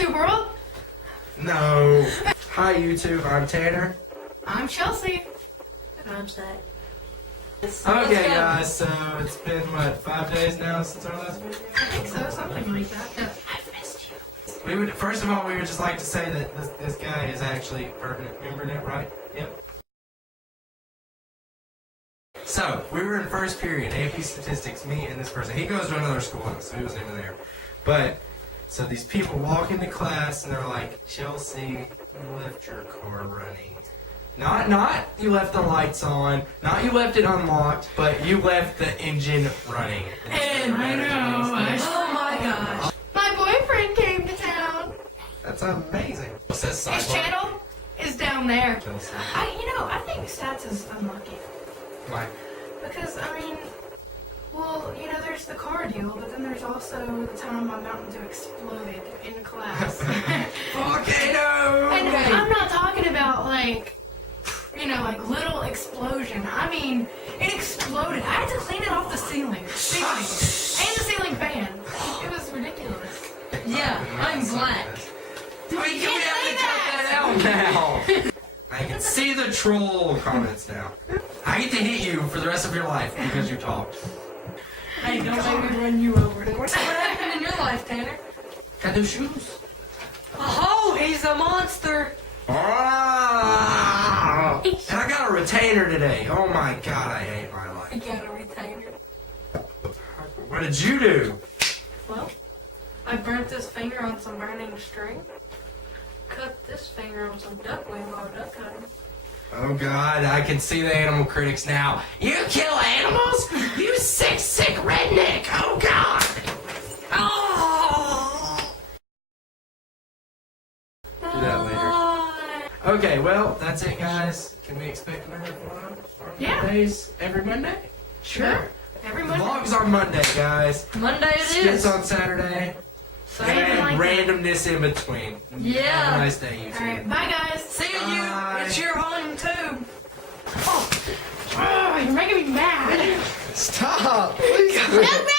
YouTube world. No. Hi YouTube, I'm Tanner. I'm Chelsea. And I'm Zach. Okay guys, so it's been what, 5 days now since our last video? I think so, something like that. I've missed you. First of all, we would just like to say that this guy is actually a permanent member now, right? Yep. So, we were in first period, AP Statistics, me and this person. He goes to another school now, so he wasn't even there. But, so these people walk into class and they're like, Chelsea, you left your car running. Not you left the lights on, not you left it unlocked, but you left the engine running. And I know. Oh my gosh. My boyfriend came to town. That's amazing. What's that His sidebar? channel is down there. Chelsea. I think Stats is unlucky. Why? Because, there's the car deal, but then there's also the time my Mountain Dew exploded in class. Volcano! And I'm not talking about, like little explosion. I mean, it exploded. I had to clean it off the ceiling. And the ceiling fan. It was ridiculous. Yeah, I'm black. We have to cut that out now. I can see the troll comments now. I get to hit you for the rest of your life because you talked. Hey, don't make me run you over. What happened in your life, Tanner? Got those shoes? Oh, he's a monster. Ah! And I got a retainer today. Oh my god, I hate my life. You got a retainer. What did you do? Well, I burnt this finger on some burning string. Cut this finger on some duckling while duck hunting. Oh god, I can see the animal critics now. You kill animals? You sick redneck! Oh god! Oh! Do that later. Okay, well, that's it guys. Can we expect another vlog? Yeah. Mondays every Monday? Sure. Every Monday. Vlogs on Monday, guys. Monday it Skits is. on Saturday. Something And like that. randomness in between. Yeah. Have a nice day, YouTube. Alright, bye guys. See you. Bye. It's your home too. Oh, you're making me mad. Stop! Let me